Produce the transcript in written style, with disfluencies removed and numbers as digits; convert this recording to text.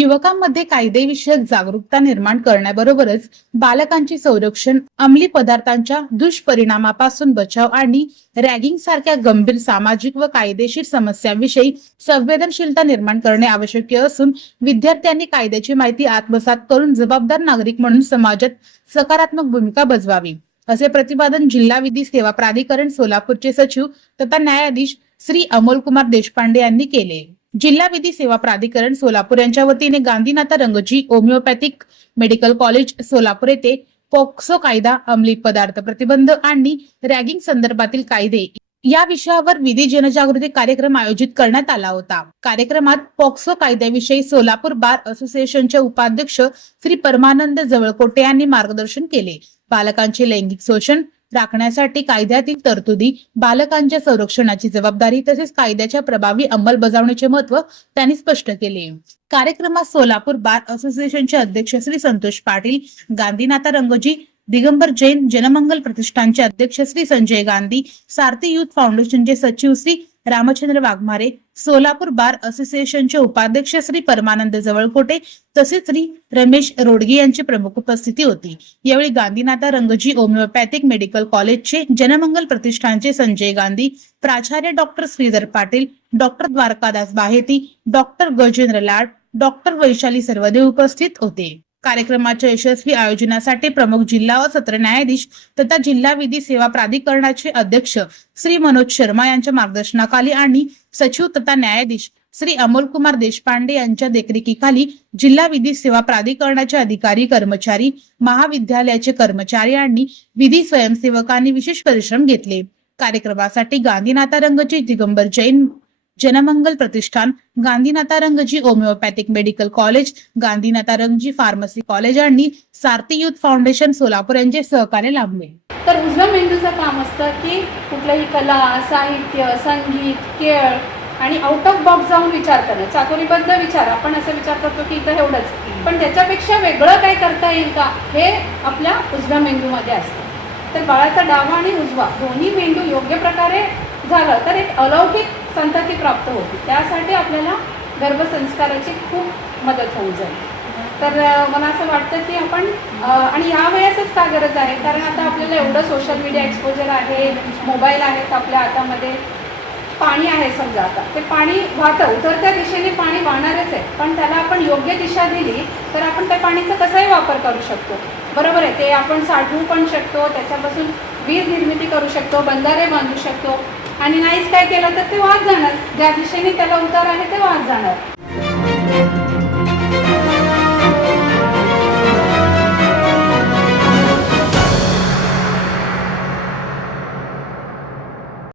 युवकांमध्ये कायदेविषयक जागरूकता निर्माण करण्याबरोबरच बालकांचे संरक्षण, अंमली पदार्थांच्या दुष्परिणामापासून बचाव आणि रॅगिंग सारख्या गंभीर सामाजिक व कायदेशीर समस्यांविषयी संवेदनशीलता निर्माण करणे आवश्यक असून विद्यार्थ्यांनी कायद्याची माहिती आत्मसात करून जबाबदार नागरिक म्हणून समाजात सकारात्मक भूमिका बजवावी, असे प्रतिपादन जिल्हा विधी सेवा प्राधिकरण सोलापूरचे सचिव तथा न्यायाधीश श्री अमोलकुमार देशपांडे यांनी केले। जिल्हा विधी सेवा प्राधिकरण सोलापूर यांच्या वतीने Gandhinatha Rangji homeopathic medical college Solapur येथे पॉक्सो कायदा, अंमली पदार्थ प्रतिबंध आणि रॅगिंग संदर्भातील कायदे या विषयावर विधी जनजागृती कार्यक्रम आयोजित करण्यात आला होता। कार्यक्रमात पॉक्सो कायद्याविषयी सोलापूर बार असोसिएशनचे उपाध्यक्ष श्री परमानंद जवळकोटे यांनी मार्गदर्शन केले। बालकांचे लैंगिक शोषण राखण्यासाठी कायद्यातील तरतुदी, बालकांच्या संरक्षणाची जबाबदारी तसेच कायद्याच्या प्रभावी अंमलबजावणीचे महत्त्व त्यांनी स्पष्ट केले। कार्यक्रमात सोलापूर बार असोसिएशनचे अध्यक्ष श्री संतोष पाटील, गांधीनाथा रंगजी दिगंबर जैन जनमंगल प्रतिष्ठानचे अध्यक्ष श्री संजय गांधी, सारथी युथ फाउंडेशनचे सचिव श्री रामचंद्र वाघमारे, सोलापूर बार असोसिएशनचे उपाध्यक्ष श्री परमानंद जवळकोटे तसेच श्री रमेश रोडगे यांची प्रमुख उपस्थिती होती। यावेळी गांधीनाथा रंगजी होमिओपॅथिक मेडिकल कॉलेजचे जनमंगल प्रतिष्ठानचे संजय गांधी, प्राचार्य doctor Shridhar Patil, doctor Dwarkadas Baheti, doctor Gajendra Lad, doctor Vaishali Sarvadev उपस्थित होते। कार्यक्रमाच्या यशस्वी आयोजनासाठी प्रमुख जिल्हा व सत्र न्यायाधीश तथा जिल्हा विधी सेवा प्राधिकरणाचे अध्यक्ष श्री मनोज शर्मा यांच्या मार्गदर्शनाखाली आणि सचिव तथा न्यायाधीश श्री अमोलकुमार देशपांडे यांच्या देखरेखीखाली जिल्हा विधी सेवा प्राधिकरणाचे अधिकारी, कर्मचारी, महाविद्यालयाचे कर्मचारी आणि विधी स्वयंसेवकांनी विशेष परिश्रम घेतले। कार्यक्रमासाठी Gandhinatha Rangji Digambar Jain Janmangal Pratishthan, Gandhinatha Rangji homeopathic medical college, Gandhinatha Rangji pharmacy college आणि सारथी युथ फाउंडेशन सोलापूर यांचे सहकार्य लाभले। तर उजव्या मेंदूचं काम असतं की कुठल्याही कला, साहित्य, संगीत, खेळ आणि आउट ऑफ बॉक्स जाऊन विचार करणं, चाकोरीबद्ध विचार। आपण असं विचार करतो की इथं एवढंच, पण त्याच्यापेक्षा वेगळं काय करता येईल का, हे आपल्या उजव्या मेंदूमध्ये असतं। तर बाळाचा डावा आणि उजवा दोन्ही मेंदू योग्य प्रकारे झालं तर एक अलौकिक संतती प्राप्त होती। त्यासाठी आपल्याला गर्भसंस्काराची खूप मदत होऊन जाईल। तर मला असं वाटतं की आपण आणि यावेळेसच का गरज आहे, कारण आता आपल्याला एवढं सोशल मीडिया एक्सपोजर आहे, मोबाईल आहेत आपल्या हातामध्ये, पाणी आहे समजा, आता ते पाणी वाहतं, उतरत्या दिशेने पाणी वाहणारच आहे, पण त्याला आपण योग्य दिशा दिली तर आपण त्या पाणीचा कसाही वापर करू शकतो। बरोबर आहे, ते आपण साठवू पण शकतो, त्याच्यापासून वीज निर्मिती करू शकतो, बंधारे बांधू शकतो आणि नाहीच काय केलं तर ते वाहत जाणार, ज्या दिशेने त्याला उतार आहे ते वाहत जाणार।